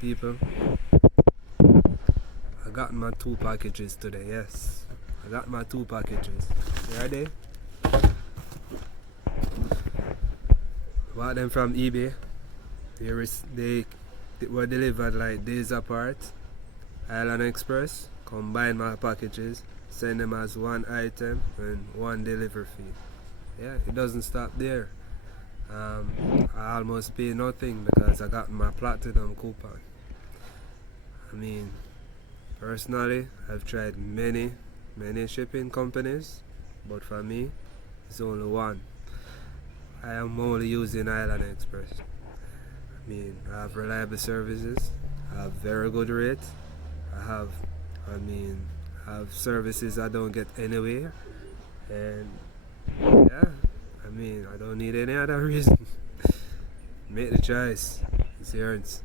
People, I got my 2 packages today, yes. I got my 2 packages. You ready? Bought them from eBay. They were delivered like days apart. Island Express combine my packages, send them as one item and one delivery fee. Yeah, it doesn't stop there. I almost pay nothing because I got my platinum coupon. I mean, personally, I've tried many shipping companies, but for me, it's only one. I am only using Island Express. I mean, I have reliable services, I have very good rates, I have services I don't get anywhere, and yeah, I don't need any other reason. Make the choice. It's yours.